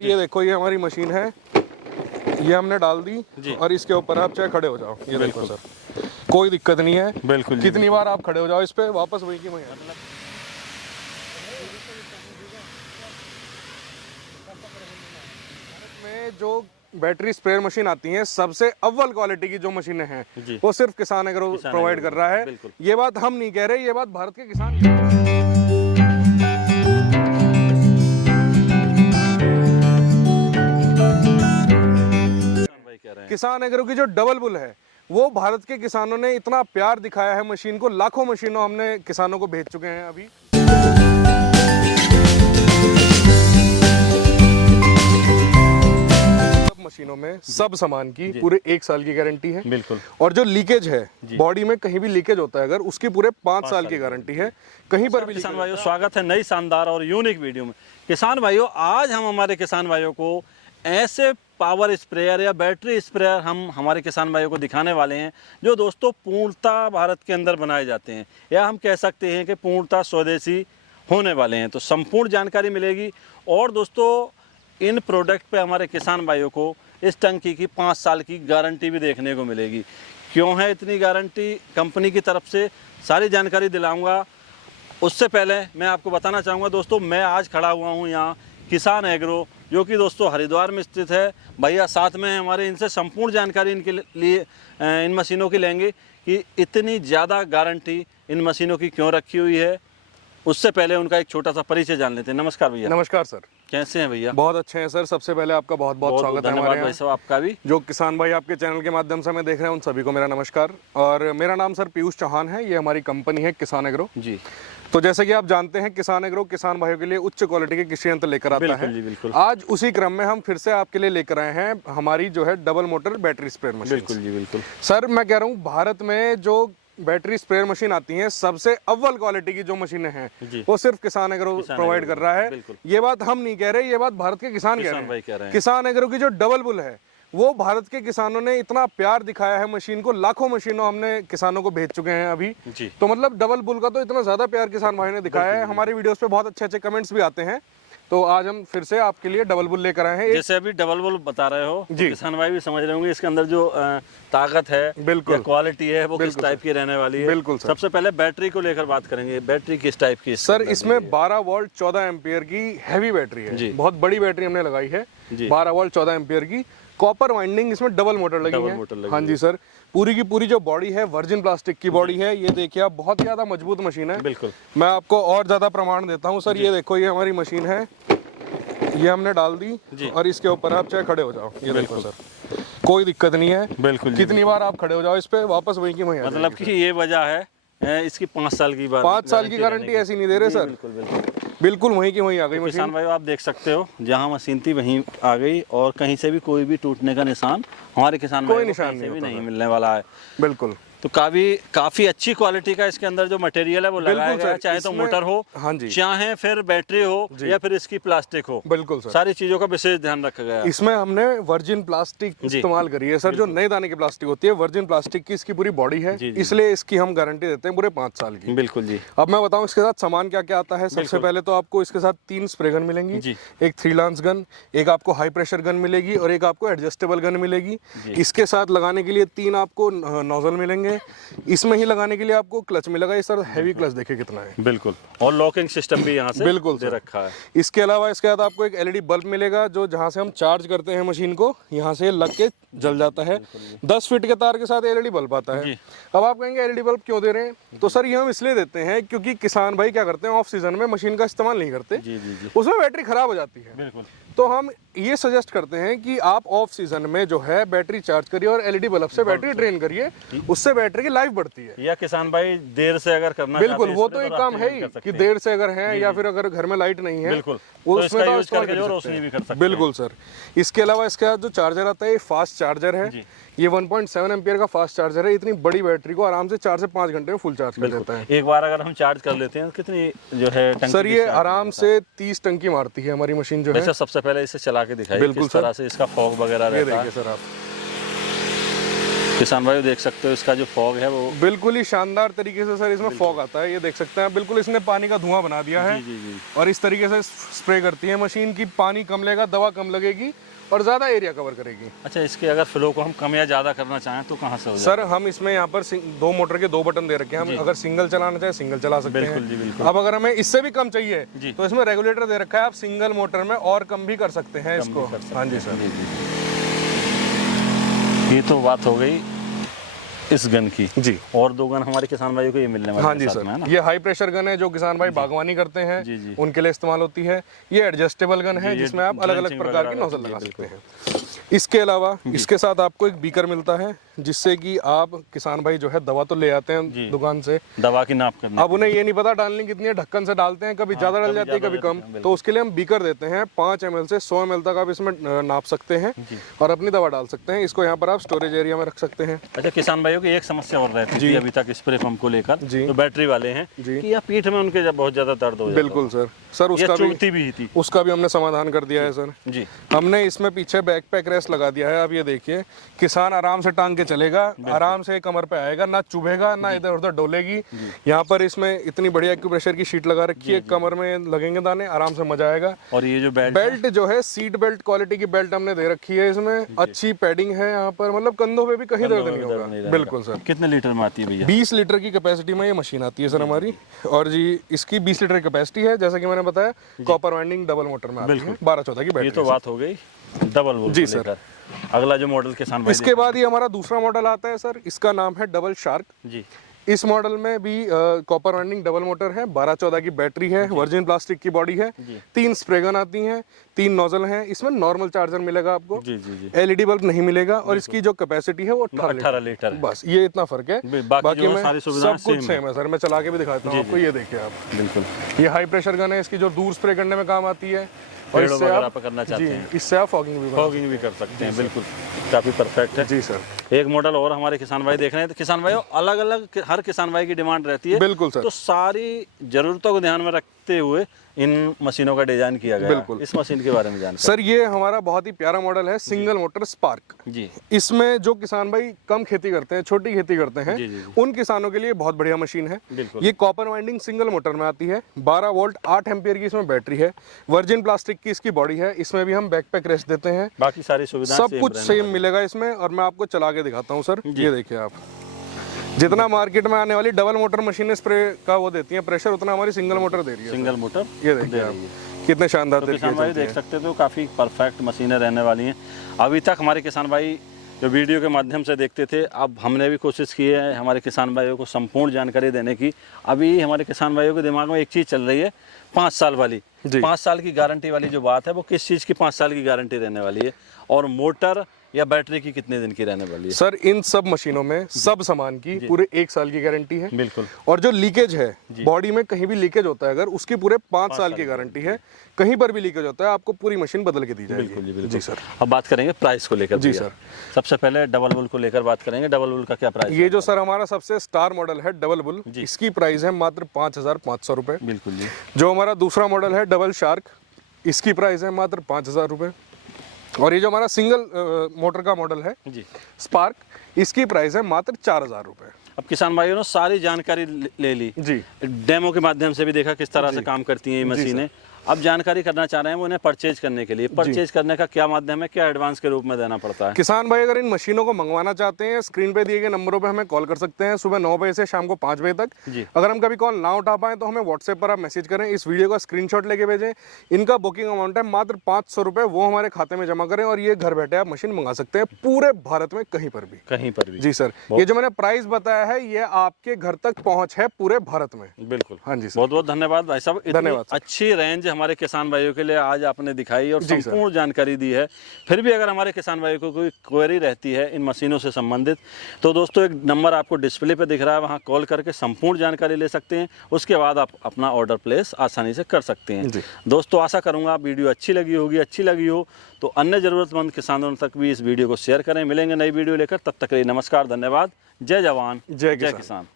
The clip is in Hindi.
ये देखो, ये हमारी मशीन है, ये हमने डाल दी और इसके ऊपर आप चाहे खड़े हो जाओ। ये देखो सर, कोई दिक्कत नहीं है। बिल्कुल, कितनी बार आप खड़े हो जाओ इस पे, वापस वही की वही। में जो बैटरी स्प्रेयर मशीन आती हैं, सबसे अव्वल क्वालिटी की जो मशीनें हैं वो सिर्फ किसान एग्रो प्रोवाइड कर रहा है। ये बात हम नहीं कह रहे, ये बात भारत के किसान एग्रो की जो डबल बुल है, वो भारत के किसानों ने इतना प्यार दिखाया है मशीन को, लाखों मशीनों हमने किसानों को भेज चुके हैं अभी। मशीनों में सब सामान की पूरे 1 साल की गारंटी है। बिल्कुल। और जो लीकेज है बॉडी में, कहीं भी लीकेज होता है अगर, उसकी पूरे 5 साल की गारंटी है। कहीं पर भी किसान भाइयों, स्वागत है नई शानदार और यूनिक वीडियो में। किसान भाइयों, आज हम हमारे किसान भाइयों को ऐसे पावर स्प्रेयर या बैटरी स्प्रेयर हम हमारे किसान भाइयों को दिखाने वाले हैं जो दोस्तों पूर्णतः भारत के अंदर बनाए जाते हैं, या हम कह सकते हैं कि पूर्णतः स्वदेशी होने वाले हैं। तो संपूर्ण जानकारी मिलेगी। और दोस्तों, इन प्रोडक्ट पे हमारे किसान भाइयों को इस टंकी की 5 साल की गारंटी भी देखने को मिलेगी। क्यों है इतनी गारंटी कंपनी की तरफ से, सारी जानकारी दिलाऊंगा। उससे पहले मैं आपको बताना चाहूँगा दोस्तों, मैं आज खड़ा हुआ हूँ यहाँ किसान एग्रो, जो कि दोस्तों हरिद्वार में स्थित है। भैया साथ में हमारे, इनसे संपूर्ण जानकारी इनके लिए इन मशीनों की लेंगे कि इतनी ज़्यादा गारंटी इन मशीनों की क्यों रखी हुई है। उससे पहले उनका एक छोटा सा परिचय जान लेते हैं। नमस्कार भैया। नमस्कार सर, कैसे हैं भैया? बहुत अच्छे हैं सर। सबसे पहले आपका बहुत बहुत स्वागत है हमारे यहाँ। भाई आपका भी। जो किसान भाई आपके चैनल के माध्यम से हमें देख रहे हैं, उन सभी को मेरा नमस्कार। और मेरा नाम सर पीयूष चौहान है, ये हमारी कंपनी है किसान एग्रो जी। तो जैसे कि आप जानते हैं, किसान एग्रो किसान भाइयों के लिए उच्च क्वालिटी के कृषि यंत्र लेकर आता है। बिल्कुल। आज उसी क्रम में हम फिर से आपके लिए लेकर आए हैं हमारी जो है double motor battery sprayer machine. बिल्कुल जी, बिल्कुल सर। मैं कह रहा हूँ, भारत में जो बैटरी स्प्रेयर मशीन आती हैं, सबसे अव्वल क्वालिटी की जो मशीनें हैं वो सिर्फ किसान एग्रो प्रोवाइड कर रहा है। ये बात हम नहीं कह रहे, ये बात भारत के किसान कह रहे हैं। किसान एग्रो की जो डबल बुल है, वो भारत के किसानों ने इतना प्यार दिखाया है मशीन को, लाखों मशीनों हमने किसानों को भेज चुके हैं अभी। तो मतलब डबल बुल का तो इतना ज्यादा प्यार किसान भाई ने दिखाया है। हमारे वीडियोस पे बहुत अच्छे अच्छे कमेंट्स भी आते हैं। तो आज हम फिर से आपके लिए डबल बुल लेकर आए हैं। जैसे अभी डबल बुल बता रहे हो, तो किसान भाई भी समझ रहे होंगे इसके अंदर जो ताकत है, बिल्कुल क्वालिटी है, वो किस टाइप की रहने वाली है। बिल्कुल सर। सबसे पहले बैटरी को लेकर बात करेंगे। बैटरी किस टाइप की सर? इसमें 12 वोल्ट 14 एम्पियर की हैवी बैटरी है। बहुत बड़ी बैटरी हमने लगाई है, 12 वोल्ट 14 एम्पियर की। कॉपर वाइंडिंग इसमें डबल मोटर लगी है। हाँ जी सर। पूरी की पूरी जो बॉडी है वर्जिन प्लास्टिक की बॉडी है। ये देखिए आप, बहुत ज्यादा मजबूत मशीन है। बिल्कुल। मैं आपको और ज्यादा प्रमाण देता हूँ सर। ये देखो, ये हमारी मशीन है, ये हमने डाल दी और इसके ऊपर आप चाहे खड़े हो जाओ। ये देखो सर, कोई दिक्कत नहीं है। बिल्कुल। कितनी बार आप खड़े हो जाओ इस पे, वापस वही की वही। मतलब कि ये वजह है इसकी 5 साल की 5 साल की गारंटी ऐसी नहीं दे रहे सर। बिल्कुल वहीं की वहीं आ गई मशीन। किसान भाई आप देख सकते हो, जहाँ मशीन थी वहीं आ गई, और कहीं से भी कोई भी टूटने का निशान हमारे किसान भाई को नहीं मिलने वाला है। बिल्कुल। तो काफी अच्छी क्वालिटी का इसके अंदर जो मटेरियल है वो लगाया गया है। चाहे तो मोटर हो, हाँ जी, चाहे फिर बैटरी हो, या फिर इसकी प्लास्टिक हो। बिल्कुल सर। सारी चीजों का विशेष ध्यान रखा गया है। इसमें हमने वर्जिन प्लास्टिक इस्तेमाल करी है सर। जो नए दाने की प्लास्टिक होती है, वर्जिन प्लास्टिक की इसकी पूरी बॉडी है, इसलिए इसकी हम गारंटी देते हैं पूरे 5 साल की। बिल्कुल जी। अब मैं बताऊं इसके साथ सामान क्या क्या आता है। सबसे पहले तो आपको इसके साथ 3 स्प्रे गन मिलेंगी, एक 3 लांस गन, एक आपको हाई प्रेशर गन मिलेगी और एक आपको एडजस्टेबल गन मिलेगी। इसके साथ लगाने के लिए 3 आपको नोजल मिलेंगे। इसमें ही लगाने के लिए आपको क्लच मिलेगा। ये सर हैवी क्लच देखिए कितना है। बिल्कुल। और लॉकिंग सिस्टम भी यहाँ से बिल्कुल दे रखा है। इसके अलावा इसके साथ आपको एक एलईडी बल्ब मिलेगा, जो जहाँ से हम चार्ज करते हैं मशीन को, यहाँ से लग के जल जाता है। 10 फीट के तार के साथ एलईडी बल्ब आता है। अब आप कहेंगे एलईडी बल्ब क्यों दे रहे हैं? तो सर ये हम इसलिए देते हैं क्योंकि किसान भाई क्या करते हैं, ऑफ सीजन में मशीन का इस्तेमाल नहीं करते, उसमें बैटरी खराब हो जाती है। तो हम ये सजेस्ट करते हैं कि आप ऑफ सीजन में जो है बैटरी चार्ज करिए और एलईडी बल्ब से बैटरी ड्रेन करिए, उससे बैटरी की लाइफ बढ़ती है। या किसान भाई देर से अगर करना, बिल्कुल, वो तो एक काम है ही कि देर से अगर है, या फिर अगर घर में लाइट नहीं है, वो उसमें रोशनी भी कर सकते हैं। बिल्कुल सर। इसके अलावा इसके साथ जो चार्जर आता है, ये फास्ट चार्जर है। ये 1.7 एम्पियर का फास्ट चार्जर है। इतनी बड़ी बैटरी को आराम से 4 से 5 घंटे में फुल चार्ज कर देता है। एक बार अगर हम चार्ज कर लेते हैं, कितनी जो है सर, ये आराम से 30 टंकी मारती है हमारी मशीन जो है। सबसे पहले इसे चला के दिखाइए। बिल्कुल, किस तरह से इसका फॉग वगैरह रहता है। सर आप किसान भाई देख सकते हो इसका जो फॉग है वो बिल्कुल ही शानदार तरीके से सर इसमें फॉग आता है, ये देख सकते हैं आप। बिल्कुल इसने पानी का धुआं बना दिया है। जी जी। और इस तरीके से स्प्रे करती है मशीन की, पानी कम लेगा, दवा कम लगेगी और ज़्यादा एरिया कवर करेगी। अच्छा, इसके अगर फ्लो को हम कम या ज़्यादा करना चाहें तो कहाँ से हो सर हम इसमें यहाँ पर 2 मोटर के 2 बटन दे रखे हैं। हम अगर सिंगल चलाना चाहे सिंगल चला सकते हैं। बिल्कुल जी, बिल्कुल। अब अगर हमें इससे भी कम चाहिए जी। तो इसमें रेगुलेटर दे रखा है, आप सिंगल मोटर में और कम भी कर सकते हैं इसको। हाँ जी सर। ये तो बात हो गई इस गन की जी। और 2 गन हमारे किसान भाइयों को ये मिलने वाले हाँ हैं जी साथ सर, में, है ना? ये हाई प्रेशर गन है जो किसान भाई बागवानी करते हैं जी जी। उनके लिए इस्तेमाल होती है। ये एडजस्टेबल गन है जी, ये जिसमें आप अलग अलग drenching प्रकार की वगैरह नोजल जी, लगा सकते बिल्कुल। हैं। इसके अलावा इसके साथ आपको एक बीकर मिलता है जिससे कि आप किसान भाई जो है दवा तो ले आते हैं दुकान से, दवा की नाप करने अब उन्हें ये नहीं पता डालनी कितनी है, ढक्कन से डालते हैं, कभी ज़्यादा डल जाती है कभी कम, तो उसके लिए हम बीकर देते हैं। 5 ml से 100 ml तक आप इसमें नाप सकते हैं और अपनी दवा डाल सकते हैं। इसको यहाँ पर आप स्टोरेज एरिया में रख सकते हैं। अच्छा, किसान भाइयों की एक समस्या और रहती थी अभी तक स्प्रे पंप को लेकर, जो बैटरी वाले हैं कि या पीठ में उनके जब बहुत ज्यादा दर्द हो जाता है। बिल्कुल सर उसका भी हमने समाधान कर दिया है सर जी। हमने इसमें पीछे बैकपैक रेस्ट लगा दिया है। आप ये देखिए, किसान आराम से टांग के चलेगा, आराम से कमर पे आएगा, ना चुभेगा ना इधर उधर डोलेगी। यहाँ पर इसमें इतनी बढ़िया एक्यूप्रेशर की शीट लगा रखी है, कमर में लगेंगे दाने, आराम से मजा आएगा। और ये जो बेल्ट जो है सीट बेल्ट क्वालिटी की बेल्ट हमने दे रखी है, इसमें अच्छी पैडिंग है यहाँ पर, मतलब कंधों पे भी कहीं दर्द नहीं होगा। बिल्कुल सर। कितने लीटर में आती है भैया? 20 लीटर की कैपेसिटी में ये मशीन आती है सर हमारी। और जी इसकी 20 लीटर कैपेसिटी है, जैसा कि मैंने बताया कॉपर वाइंडिंग डबल मोटर में आती है, 12-14 की बैटरी। ये तो बात हो गई डबल वोल्ट जी सर। अगला जो मॉडल किसान भाई इसके बाद ये हमारा दूसरा मॉडल आता है सर, इसका नाम है डबल शार्क जी। इस मॉडल में भी कॉपर वाइंडिंग डबल मोटर है, 12-14 की बैटरी है, वर्जिन प्लास्टिक की बॉडी है, 3 स्प्रे गन आती हैं, 3 नोजल हैं। इसमें नॉर्मल चार्जर मिलेगा आपको, एलईडी बल्ब नहीं मिलेगा। और इसकी जो कैपेसिटी है वो 18 लीटर है। बस ये इतना फर्क है, बाकी में सब कुछ सेम है सर। मैं चला के भी दिखाता हूँ आपको, ये देखिए आप। बिल्कुल, ये हाई प्रेशर गन है, इसकी जो दूर स्प्रे करने में काम आती है। और इससे आप करना चाहते हैं, इससे आप फॉगिंग भी कर सकते हैं। बिल्कुल, काफी परफेक्ट है जी सर। एक मॉडल और हमारे किसान भाई देख रहे हैं, तो किसान भाई अलग अलग हर किसान भाई की डिमांड रहती है। बिल्कुल सर। तो सारी जरूरतों को ध्यान में रखते हुए इन मशीनों का डिजाइन किया गया। बिल्कुल। इस मशीन के बारे में जानते सर, ये हमारा बहुत ही प्यारा मॉडल है, सिंगल मोटर स्पार्क जी। इसमें जो किसान भाई कम खेती करते हैं, छोटी खेती करते हैं, जी। उन किसानों के लिए बहुत बढ़िया मशीन है। बिल्कुल। ये कॉपर वाइंडिंग सिंगल मोटर में आती है, 12 वोल्ट 8 एम्पियर की इसमें बैटरी है, वर्जिन प्लास्टिक की इसकी बॉडी है। इसमें भी हम बैकपैक रेस्ट देते हैं, बाकी सारी सुविधाएं सब कुछ सेम मिलेगा इसमें। और मैं आपको चला के दिखाता हूँ सर, ये देखिए आप। जितना मार्केट में आने वाली डबल मोटर मशीनें स्प्रे का वो देती हैं प्रेशर, उतना हमारी सिंगल मोटर दे रही है। सिंगल मोटर ये देखिए आप, कितने शानदार तो किसान भाई देख सकते हो, काफ़ी परफेक्ट मशीनें रहने वाली हैं। अभी तक हमारे किसान भाई जो वीडियो के माध्यम से देखते थे, अब हमने भी कोशिश की है हमारे किसान भाइयों को संपूर्ण जानकारी देने की। अभी हमारे किसान भाइयों के दिमाग में एक चीज़ चल रही है, 5 साल वाली, 5 साल की गारंटी वाली जो बात है, वो किस चीज़ की 5 साल की गारंटी रहने वाली है और मोटर या बैटरी की कितने दिन की रहने वाली है? सर, इन सब मशीनों में सब सामान की पूरे 1 साल की गारंटी है। बिल्कुल। और जो लीकेज है बॉडी में, कहीं भी लीकेज होता है अगर, उसकी पूरे 5 साल की गारंटी है। कहीं पर भी लीकेज होता है आपको पूरी मशीन बदल के दी जाएगी। बिल्कुल जी सर। अब बात करेंगे प्राइस को लेकर। जी सर। सबसे पहले डबल बुल को लेकर बात करेंगे। डबल बुल का क्या प्राइस? ये जो सर हमारा सबसे स्टार मॉडल है डबल बुल, इसकी प्राइस है मात्र 5,500 रुपए। बिल्कुल जी। जो हमारा दूसरा मॉडल है डबल शार्क, इसकी प्राइस है मात्र 5,000 रुपए। और ये जो हमारा सिंगल मोटर का मॉडल है जी स्पार्क, इसकी प्राइस है मात्र 4,000 रुपए। अब किसान भाइयों ने सारी जानकारी ले ली जी, डेमो के माध्यम से भी देखा किस तरह से काम करती हैं ये मशीनें। अब जानकारी करना चाह रहे हैं वो इन्हें परचेज करने के लिए, परचेज करने का क्या माध्यम है, क्या एडवांस के रूप में देना पड़ता है? किसान भाई अगर इन मशीनों को मंगवाना चाहते हैं, स्क्रीन पे दिए गए नंबरों पे हमें कॉल कर सकते हैं, सुबह 9 बजे से शाम को 5 बजे तक। अगर हम कभी कॉल ना उठा पाए तो हमें व्हाट्सएप पर आप मैसेज करें, इस वीडियो का स्क्रीनशॉट लेके भेजें। इनका बुकिंग अमाउंट है मात्र 500 रुपए, वो हमारे खाते में जमा करें और ये घर बैठे आप मशीन मंगा सकते हैं पूरे भारत में, कहीं पर भी। जी सर, ये जो मैंने प्राइस बताया है ये आपके घर तक पहुंच है पूरे भारत में। बिल्कुल। हाँ जी सर, बहुत बहुत धन्यवाद भाई साहब, धन्यवाद। अच्छी रेंज हमारे किसान भाइयों के लिए आज आपने दिखाई और संपूर्ण जानकारी दी है। फिर भी अगर हमारे किसान भाइयों को कोई क्वेरी रहती है इन मशीनों से संबंधित, तो दोस्तों एक नंबर आपको डिस्प्ले पे दिख रहा है, वहां कॉल करके संपूर्ण जानकारी ले सकते हैं। उसके बाद आप अपना ऑर्डर प्लेस आसानी से कर सकते हैं। दोस्तों आशा करूंगा वीडियो अच्छी लगी हो तो अन्य जरूरतमंद किसानों तक भी इस वीडियो को शेयर करें। मिलेंगे नई वीडियो लेकर, तब तक के लिए नमस्कार, धन्यवाद, जय जवान जय किसान।